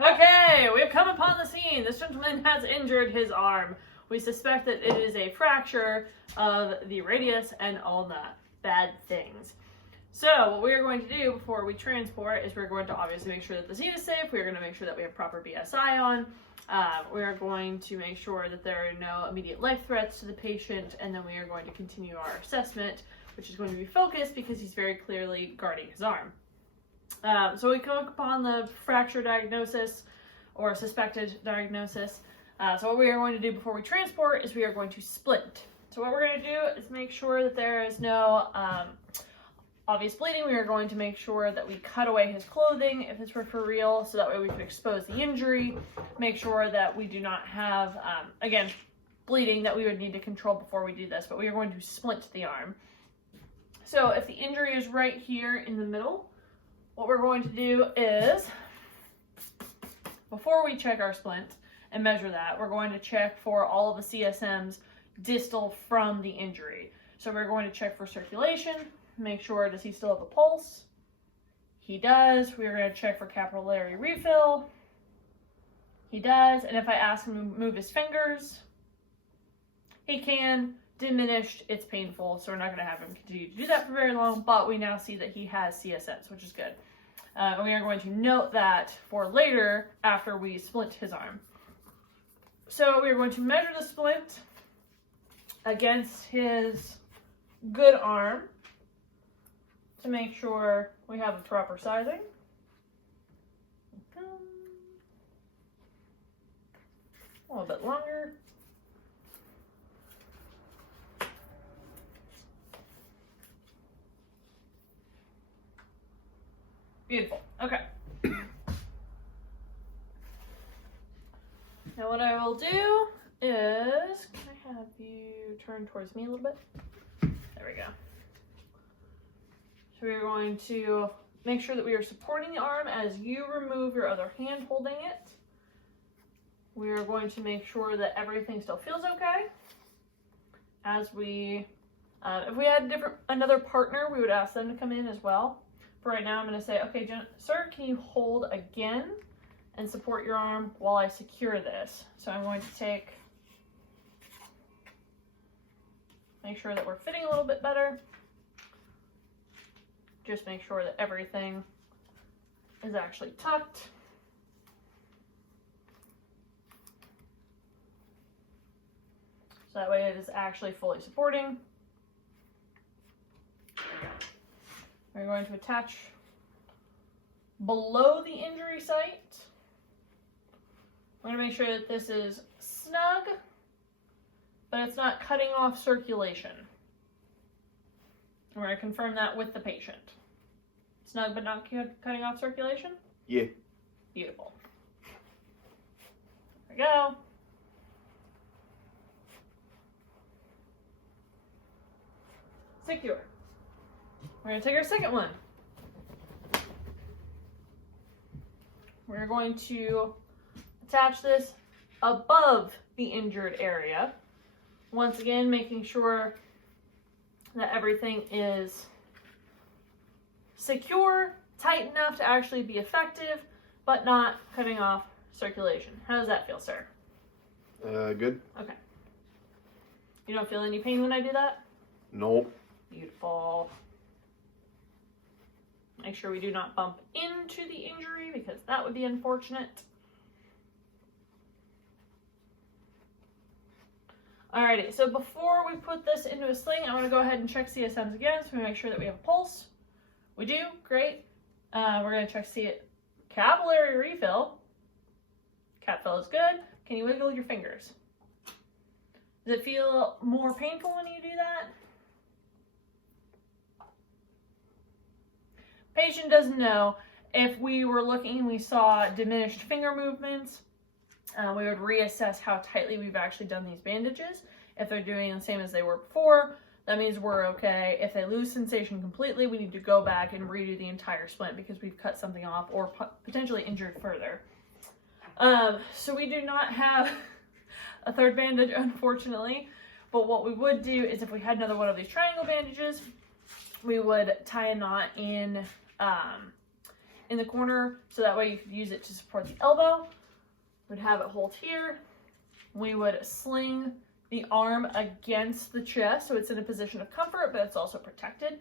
Okay, we've come upon the scene. This gentleman has injured his arm. We suspect that it is a fracture of the radius and all that bad things. So what we are going to do before we transport is we're going to obviously make sure that the scene is safe. We're going to make sure that we have proper BSI on. We are going to make sure that there are no immediate life threats to the patient, and then we are going to continue our assessment, which is going to be focused because he's very clearly guarding his arm. So we come upon the fracture diagnosis or suspected diagnosis. So what we are going to do before we transport is we are going to splint. So what we're going to do is make sure that there is no obvious bleeding. We are going to make sure that we cut away his clothing if this were for real, so that way we can expose the injury, make sure that we do not have, again, bleeding that we would need to control before we do this, but we are going to splint the arm. So if the injury is right here in the middle, what we're going to do is, before we check our splint and measure that, we're going to check for all of the CSMs distal from the injury. So we're going to check for circulation, make sure, does he still have a pulse? He does. We're going to check for capillary refill. He does. And if I ask him to move his fingers, he can. Diminished, it's painful, so we're not going to have him continue to do that for very long, but we now see that he has CSNs, which is good. And we are going to note that for later after we splint his arm. So we are going to measure the splint against his good arm to make sure we have the proper sizing. A little bit longer. Beautiful. Okay. Now what I will do is, can I have you turn towards me a little bit? There we go. So we're going to make sure that we are supporting the arm as you remove your other hand holding it. We are going to make sure that everything still feels okay. As we, if we had another partner, we would ask them to come in as well. For right now, I'm going to say, okay, sir, can you hold again and support your arm while I secure this? So I'm going to make sure that we're fitting a little bit better. Just make sure that everything is actually tucked. So that way it is actually fully supporting. We're going to attach below the injury site. We're going to make sure that this is snug, but it's not cutting off circulation. We're going to confirm that with the patient. Snug but not cutting off circulation? Yeah. Beautiful. There we go. Secure. We're going to take our second one. We're going to attach this above the injured area. Once again, making sure that everything is secure, tight enough to actually be effective, but not cutting off circulation. How does that feel, sir? Good. Okay. You don't feel any pain when I do that? Nope. Beautiful. Make sure we do not bump into the injury because that would be unfortunate. Alrighty, so before we put this into a sling, I want to go ahead and check CSMs again so we make sure that we have a pulse. We do, great. We're going to check capillary refill. Cap fill is good. Can you wiggle your fingers? Does it feel more painful when you do that? Patient doesn't know. If we were looking and we saw diminished finger movements, we would reassess how tightly we've actually done these bandages. If they're doing the same as they were before, that means we're okay. If they lose sensation completely, we need to go back and redo the entire splint because we've cut something off or potentially injured further. So we do not have a third bandage, unfortunately, but what we would do is if we had another one of these triangle bandages, we would tie a knot in in the corner, so that way you could use it to support the elbow. We'd have it hold here. We would sling the arm against the chest, so it's in a position of comfort, but it's also protected.